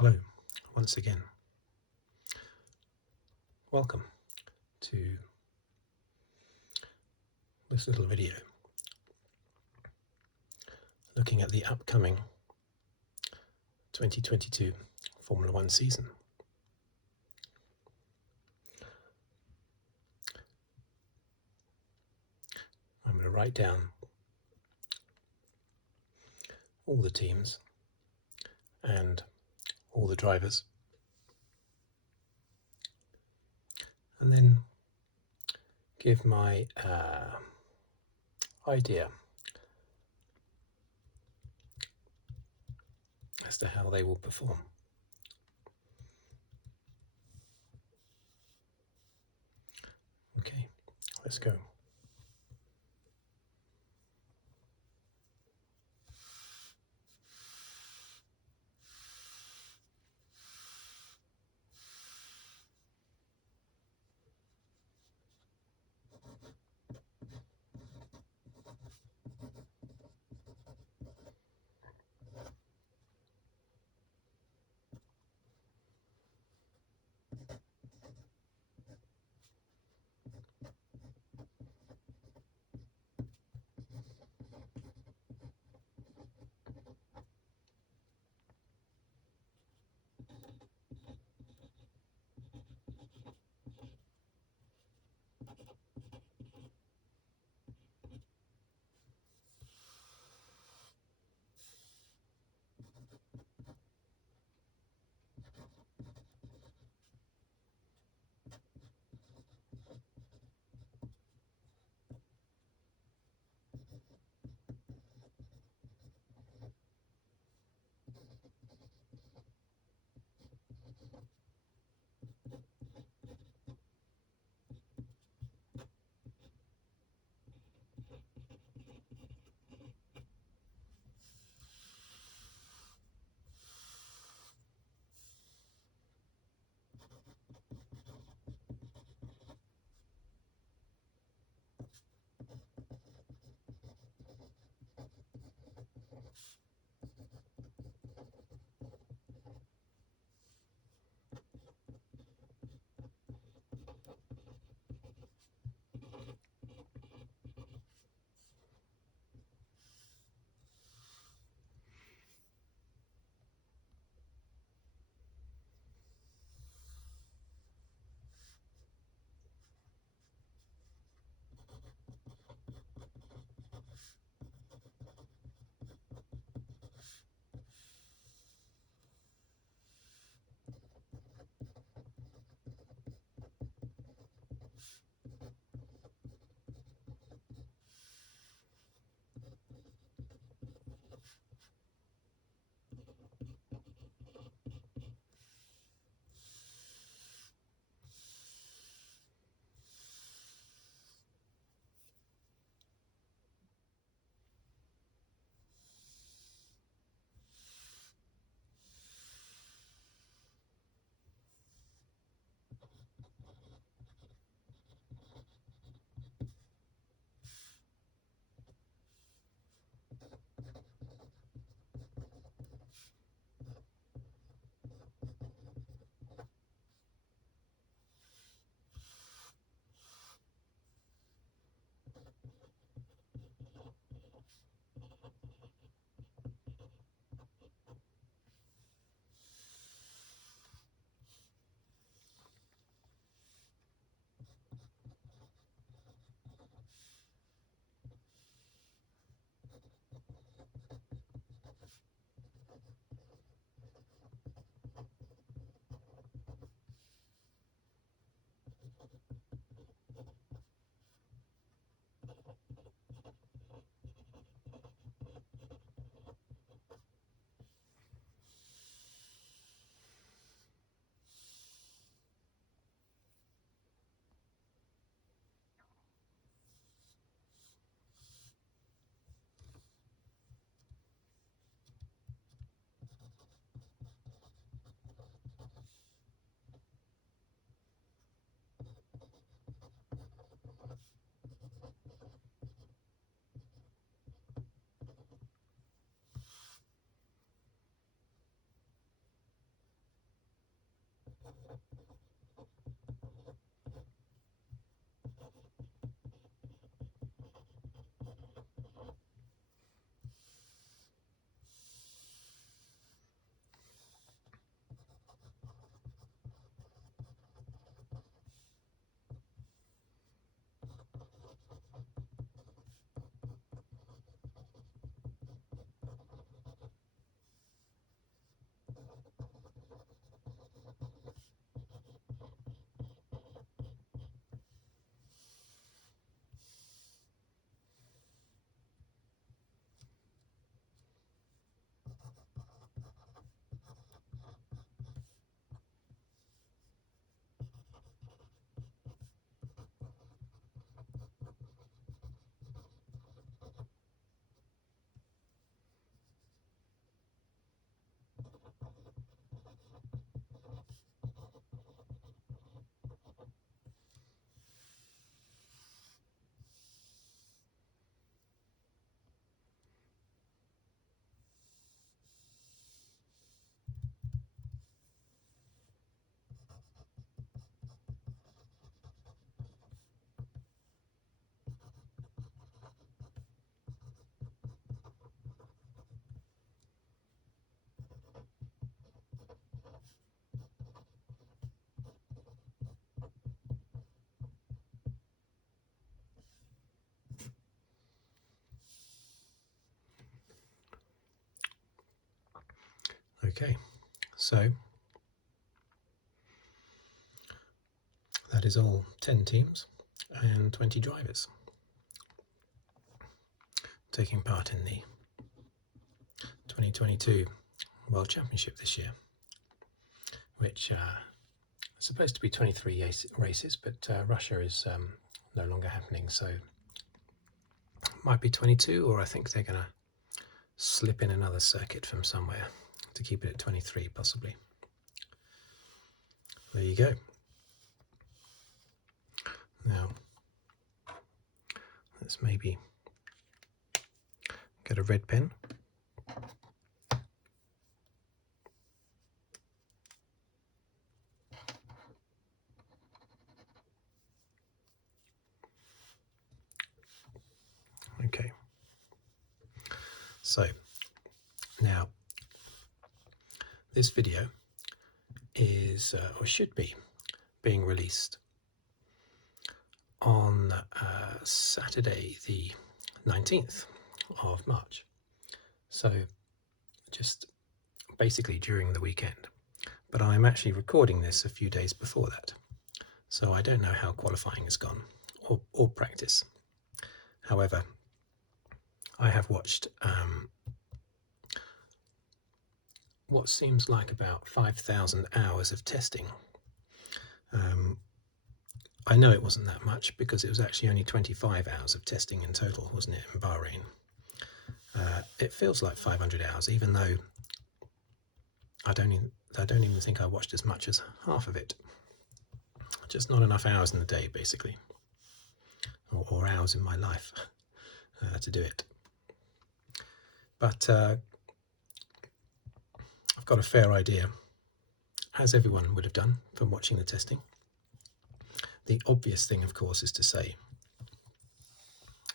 Hello, once again. Welcome to this little video looking at the upcoming 2022 Formula One season. I'm going to write down all the teams and all the drivers, and then give my idea as to how they will perform. Okay, let's go. Okay, so that is all 10 teams and 20 drivers taking part in the 2022 World Championship this year, which is supposed to be 23 races, but Russia is no longer happening, so it might be 22, or I think they're going to slip in another circuit from somewhere to keep it at 23 possibly. There you go. Now let's maybe get a red pen. Okay, so now this video is or should be being released on Saturday the 19th of March, so just basically during the weekend, but I'm actually recording this a few days before that, so I don't know how qualifying has gone or practice. However, I have watched what seems like about 5,000 hours of testing. I know it wasn't that much because it was actually only 25 hours of testing in total, wasn't it, in Bahrain? It feels like 500 hours, even though I don't even think I watched as much as half of it. Just not enough hours in the day, basically, or hours in my life to do it. But I've got a fair idea, as everyone would have done from watching the testing. The obvious thing, of course, is to say,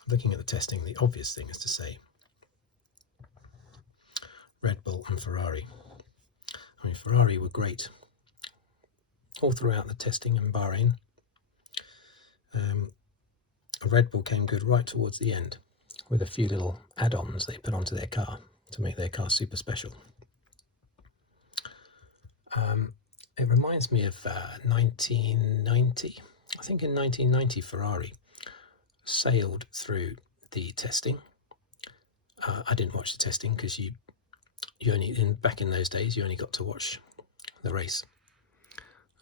looking at the testing, the obvious thing is to say Red Bull and Ferrari. I mean, Ferrari were great all throughout the testing in Bahrain. Red Bull came good right towards the end with a few little add-ons they put onto their car to make their car super special. It reminds me of 1990. I think in 1990 Ferrari sailed through the testing. I didn't watch the testing because you only back in those days you only got to watch the race.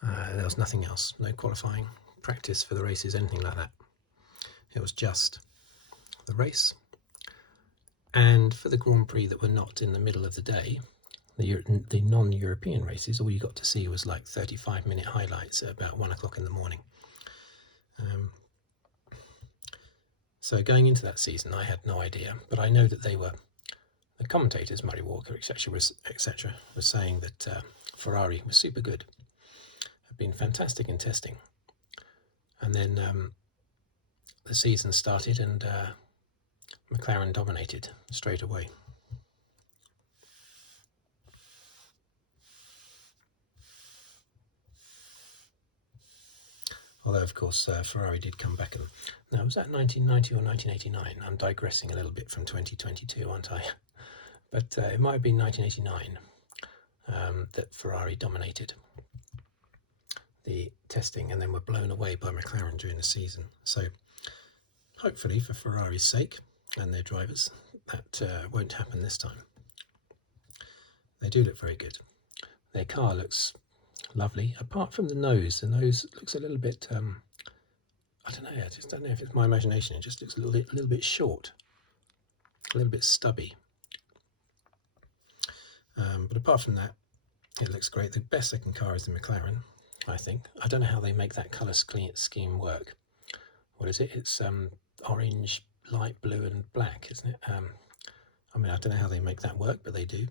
There was nothing else, no qualifying, practice for the races, anything like that. It was just the race. And for the Grand Prix that were not in the middle of the day, the non-European races, all you got to see was like 35-minute highlights at about 1 o'clock in the morning. So going into that season, I had no idea, but I know that the commentators, Murray Walker, etc., were saying that Ferrari was super good, had been fantastic in testing. And then the season started and McLaren dominated straight away. Although, of course, Ferrari did come back. And now, was that 1990 or 1989? I'm digressing a little bit from 2022, aren't I? But it might have been 1989 that Ferrari dominated the testing and then were blown away by McLaren during the season. So hopefully, for Ferrari's sake and their drivers, that won't happen this time. They do look very good. Their car looks lovely, apart from the nose. The nose looks a little bit, I don't know, I just don't know if it's my imagination, it just looks a little bit short, a little bit stubby. But apart from that, it looks great. The best second car is the McLaren, I think. I don't know how they make that colour scheme work. What is it? It's orange, light blue and black, isn't it? I mean, I don't know how they make that work, but they do.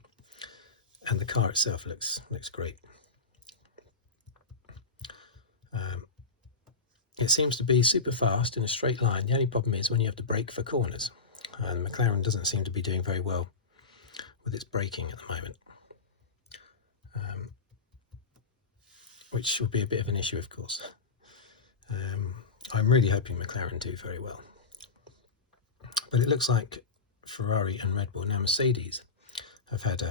And the car itself looks great. It seems to be super fast in a straight line. The only problem is when you have to brake for corners. And McLaren doesn't seem to be doing very well with its braking at the moment, which will be a bit of an issue, of course. I'm really hoping McLaren do very well. But it looks like Ferrari and Red Bull, now Mercedes, have had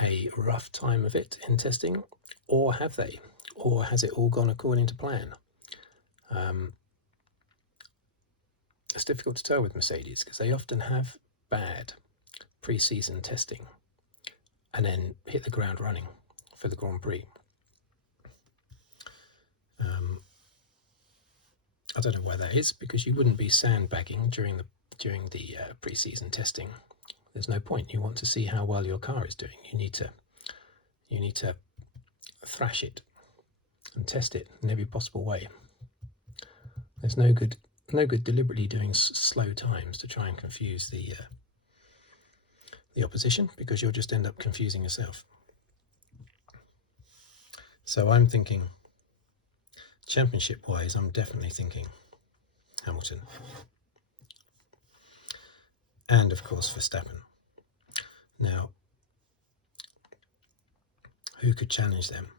a rough time of it in testing, or have they? Or has it all gone according to plan? It's difficult to tell with Mercedes because they often have bad pre-season testing and then hit the ground running for the Grand Prix. I don't know why that is, because you wouldn't be sandbagging during the pre-season testing. There's no point. You want to see how well your car is doing. You need to thrash it and test it in every possible way. There's no good deliberately doing slow times to try and confuse the opposition, because you'll just end up confusing yourself. So I'm thinking, championship-wise, I'm definitely thinking Hamilton. And, of course, Verstappen. Now, who could challenge them?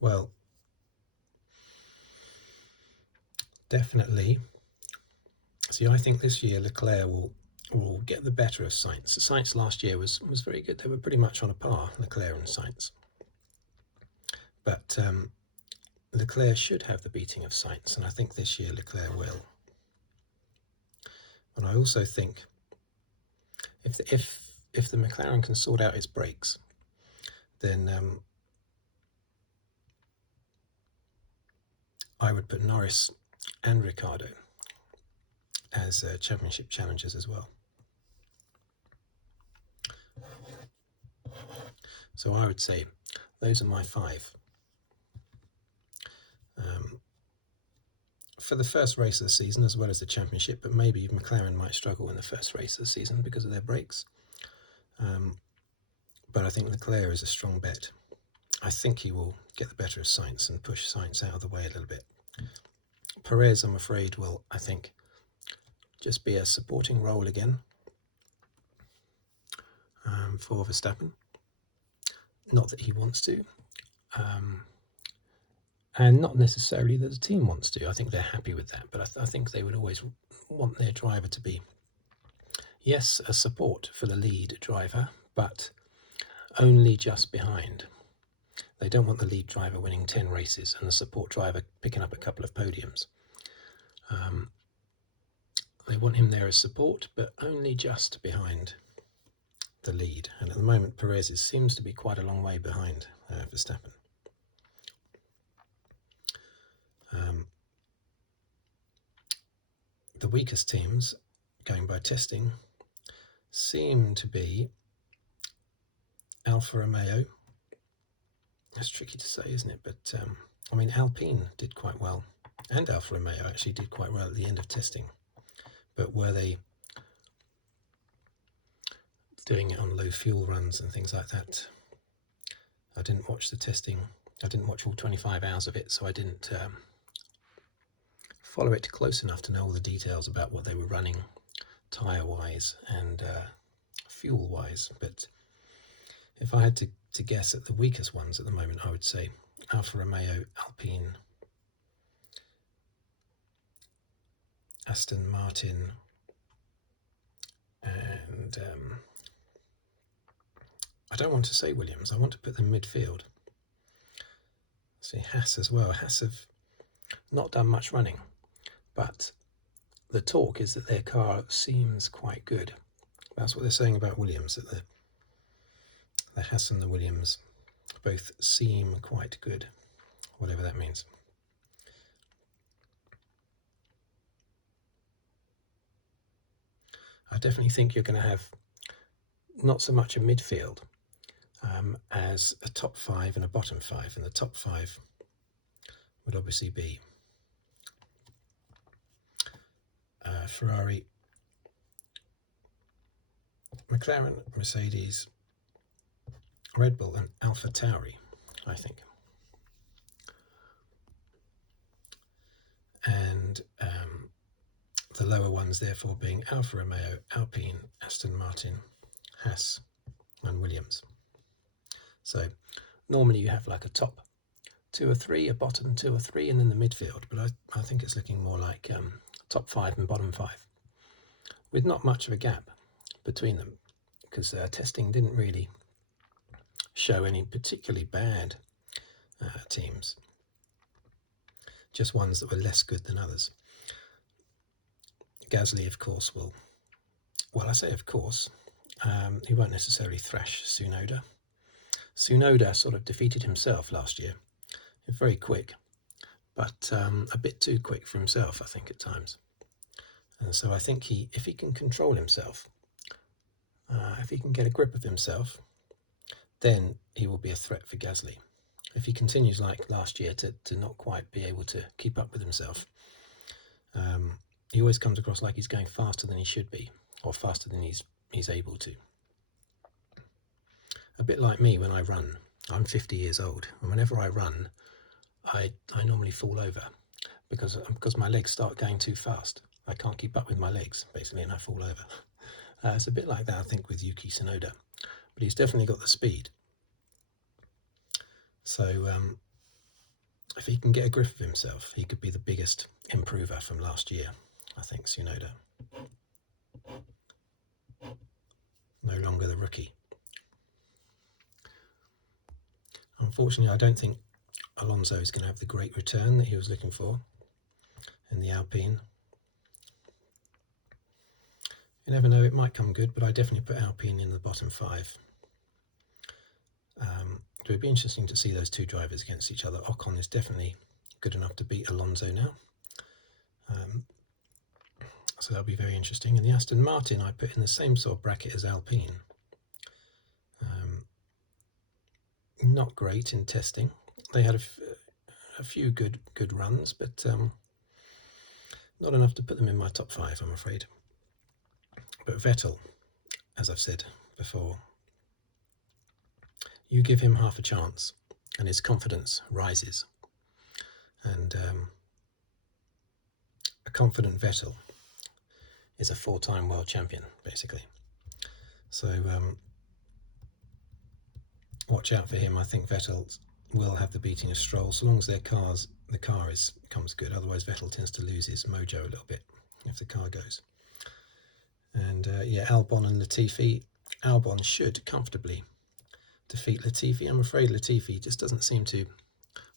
Well, definitely. See, I think this year Leclerc will get the better of Sainz. Sainz last year was very good. They were pretty much on a par, Leclerc and Sainz. But Leclerc should have the beating of Sainz, and I think this year Leclerc will. And I also think if the McLaren can sort out its brakes, then I would put Norris and Ricciardo as championship challengers as well. So I would say those are my 5. For the first race of the season as well as the championship, but maybe McLaren might struggle in the first race of the season because of their brakes. But I think Leclerc is a strong bet. I think he will get the better of Sainz and push Sainz out of the way a little bit. Perez, I'm afraid, will, I think, just be a supporting role again for Verstappen. Not that he wants to. And not necessarily that the team wants to. I think they're happy with that, but I think they would always want their driver to be, yes, a support for the lead driver, but only just behind. They don't want the lead driver winning 10 races and the support driver picking up a couple of podiums. They want him there as support, but only just behind the lead. And at the moment, Perez seems to be quite a long way behind Verstappen. The weakest teams, going by testing, seem to be Alfa Romeo. It's tricky to say, isn't it? But I mean, Alpine did quite well, and Alfa Romeo actually did quite well at the end of testing. But were they doing it on low fuel runs and things like that? I didn't watch the testing. I didn't watch all 25 hours of it, so I didn't follow it close enough to know all the details about what they were running tyre-wise and fuel-wise. But if I had to guess at the weakest ones at the moment, I would say Alfa Romeo, Alpine, Aston Martin, and I don't want to say Williams. I want to put them midfield. See, Haas as well. Haas have not done much running, but the talk is that their car seems quite good. That's what they're saying about Williams, that the Haas and the Williams both seem quite good, whatever that means. I definitely think you're going to have not so much a midfield as a top 5 and a bottom 5, and the top 5 would obviously be Ferrari, McLaren, Mercedes, Red Bull and AlphaTauri, I think. And the lower ones therefore being Alfa Romeo, Alpine, Aston Martin, Haas and Williams. So normally you have like a top 2 or 3, a bottom 2 or 3, and then the midfield, but I think it's looking more like top 5 and bottom 5, with not much of a gap between them, because testing didn't really show any particularly bad teams, just ones that were less good than others. Gasly, of course, well, I say of course, he won't necessarily thrash Tsunoda. Tsunoda sort of defeated himself last year. Very quick, but a bit too quick for himself, I think, at times. And so I think if he can control himself, if he can get a grip of himself, then he will be a threat for Gasly. If he continues like last year to not quite be able to keep up with himself, he always comes across like he's going faster than he should be, or faster than he's able to. A bit like me when I run. I'm 50 years old, and whenever I run, I normally fall over because my legs start going too fast. I can't keep up with my legs, basically, and I fall over. It's a bit like that, I think, with Yuki Tsunoda, but he's definitely got the speed. So if he can get a grip of himself, he could be the biggest improver from last year, I think, Tsunoda. No longer the rookie. Unfortunately, I don't think Alonso is going to have the great return that he was looking for in the Alpine. You never know, it might come good, but I definitely put Alpine in the bottom 5. It would be interesting to see those two drivers against each other. Ocon is definitely good enough to beat Alonso now. So that'll be very interesting. And the Aston Martin I put in the same sort of bracket as Alpine. Not great in testing. They had a few good runs, but not enough to put them in my top 5, I'm afraid. But Vettel, as I've said before, you give him half a chance and his confidence rises. And a confident Vettel is a 4-time world champion, basically. So watch out for him. I think Vettel will have the beating of Stroll, so long as the car comes good. Otherwise, Vettel tends to lose his mojo a little bit if the car goes. And yeah, Albon and Latifi. Albon should comfortably defeat Latifi. I'm afraid Latifi just doesn't seem to.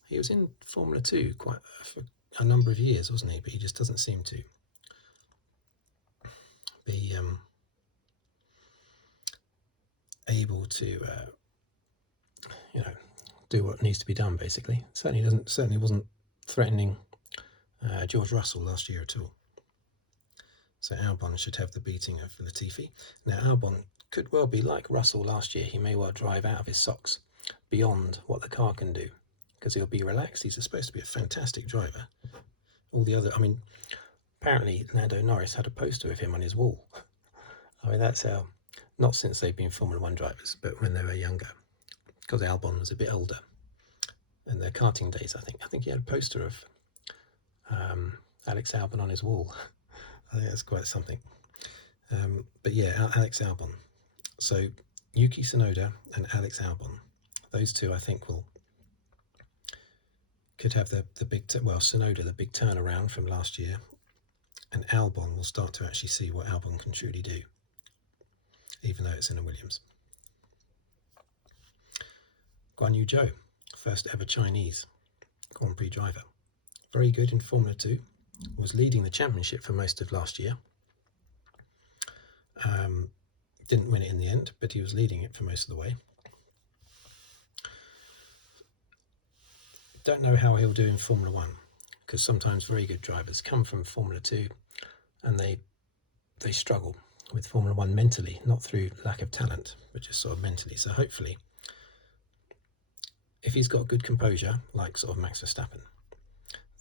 He was in Formula 2 quite for a number of years, wasn't he? But he just doesn't seem to be able to, do what needs to be done. Basically, certainly wasn't threatening George Russell last year at all. So Albon should have the beating of Latifi. Now Albon could well be like Russell last year. He may well drive out of his socks beyond what the car can do because he'll be relaxed. He's supposed to be a fantastic driver. Apparently Lando Norris had a poster of him on his wall. I mean, that's how, not since they've been Formula One drivers, but when they were younger, because Albon was a bit older. In their karting days, I think he had a poster of Alex Albon on his wall. I think that's quite something. But yeah, Alex Albon. So Yuki Tsunoda and Alex Albon, those two I think could have the big, Tsunoda, the big turnaround from last year, and Albon will start to actually see what Albon can truly do, even though it's in a Williams. Guan Yu Zhou, first ever Chinese Grand Prix driver. Very good in Formula 2, was leading the championship for most of last year. Didn't win it in the end, but he was leading it for most of the way. Don't know how he'll do in Formula 1, because sometimes very good drivers come from Formula 2 and they struggle with Formula 1 mentally, not through lack of talent, but just sort of mentally. So hopefully, if he's got good composure, like sort of Max Verstappen,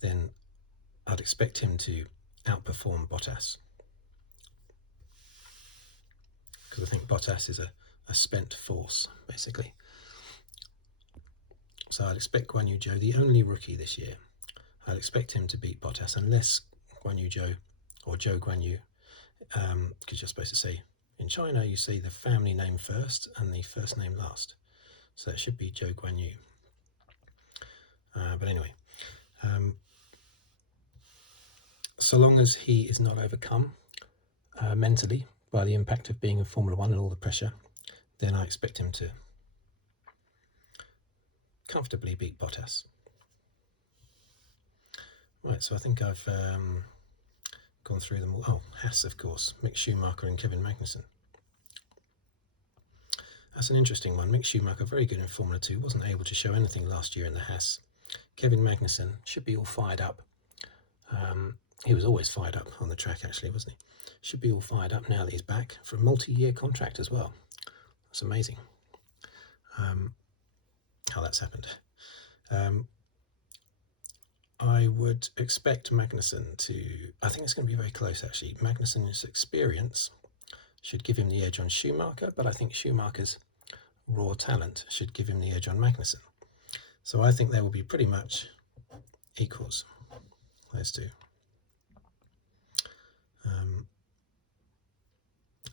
then I'd expect him to outperform Bottas. Because I think Bottas is a spent force, basically. So I'd expect Guan Yu Zhou, the only rookie this year, I'd expect him to beat Bottas, unless Guan Yu Zhou, or Zhou Guan Yu, because you're supposed to say, in China, you say the family name first and the first name last. So it should be Zhou Guan Yu. But anyway, so long as he is not overcome mentally by the impact of being in Formula 1 and all the pressure, then I expect him to comfortably beat Bottas. Right, so I think I've gone through them all. Oh, Haas, of course, Mick Schumacher and Kevin Magnussen. That's an interesting one. Mick Schumacher, very good in Formula 2, wasn't able to show anything last year in the Haas. Kevin Magnussen should be all fired up. He was always fired up on the track, actually, wasn't he? Should be all fired up now that he's back for a multi-year contract as well. That's amazing how that's happened. I would expect Magnussen to... I think it's going to be very close, actually. Magnussen's experience should give him the edge on Schumacher, but I think Schumacher's raw talent should give him the edge on Magnussen. So I think they will be pretty much equals, those two.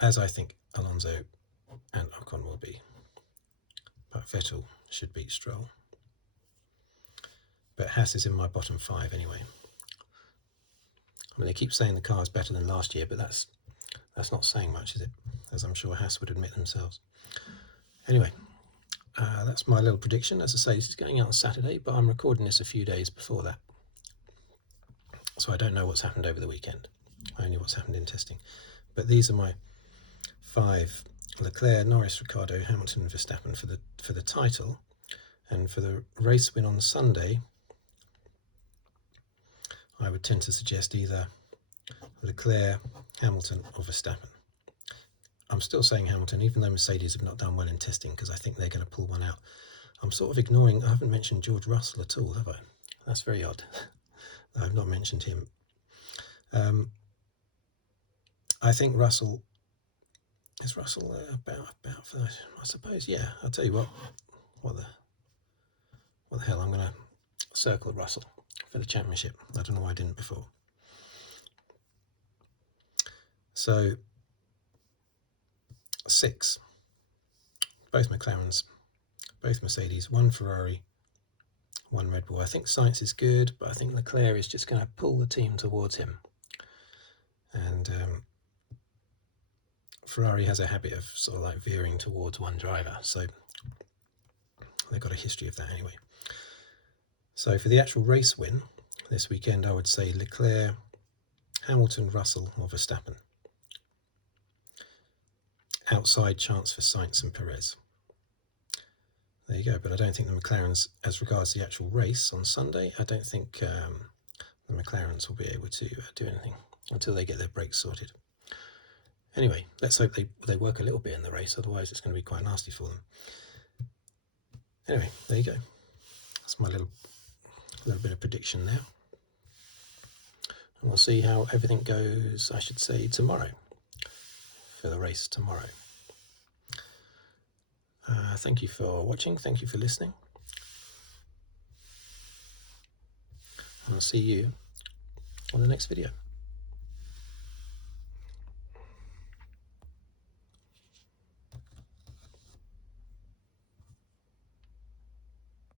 As I think Alonso and Ocon will be. But Vettel should beat Stroll. But Haas is in my bottom 5 anyway. I mean, they keep saying the car is better than last year, but that's not saying much, is it? As I'm sure Haas would admit themselves. Anyway, that's my little prediction. As I say, this is going out on Saturday, but I'm recording this a few days before that. So I don't know what's happened over the weekend, only what's happened in testing. But these are my 5: Leclerc, Norris, Ricciardo, Hamilton, Verstappen for the title. And for the race win on Sunday, I would tend to suggest either Leclerc, Hamilton or Verstappen. I'm still saying Hamilton, even though Mercedes have not done well in testing, because I think they're going to pull one out. I'm sort of ignoring, I haven't mentioned George Russell at all, have I? That's very odd. I've not mentioned him. I think Russell... Is Russell about first? I suppose, yeah. I'll tell you what the hell, I'm going to circle Russell for the championship. I don't know why I didn't before. So, 6. Both McLarens, both Mercedes, 1 Ferrari, 1 Red Bull. I think Sainz is good, but I think Leclerc is just going to pull the team towards him. And Ferrari has a habit of sort of like veering towards one driver, so they've got a history of that anyway. So for the actual race win this weekend, I would say Leclerc, Hamilton, Russell or Verstappen. Outside chance for Sainz and Perez. There you go, but I don't think the McLarens, as regards the actual race on Sunday, I don't think the McLarens will be able to do anything until they get their brakes sorted. Anyway, let's hope they work a little bit in the race, otherwise it's going to be quite nasty for them. Anyway, there you go. That's my little bit of prediction there. And we'll see how everything goes, I should say, tomorrow, for the race tomorrow. Thank you for watching, thank you for listening. And I'll see you on the next video.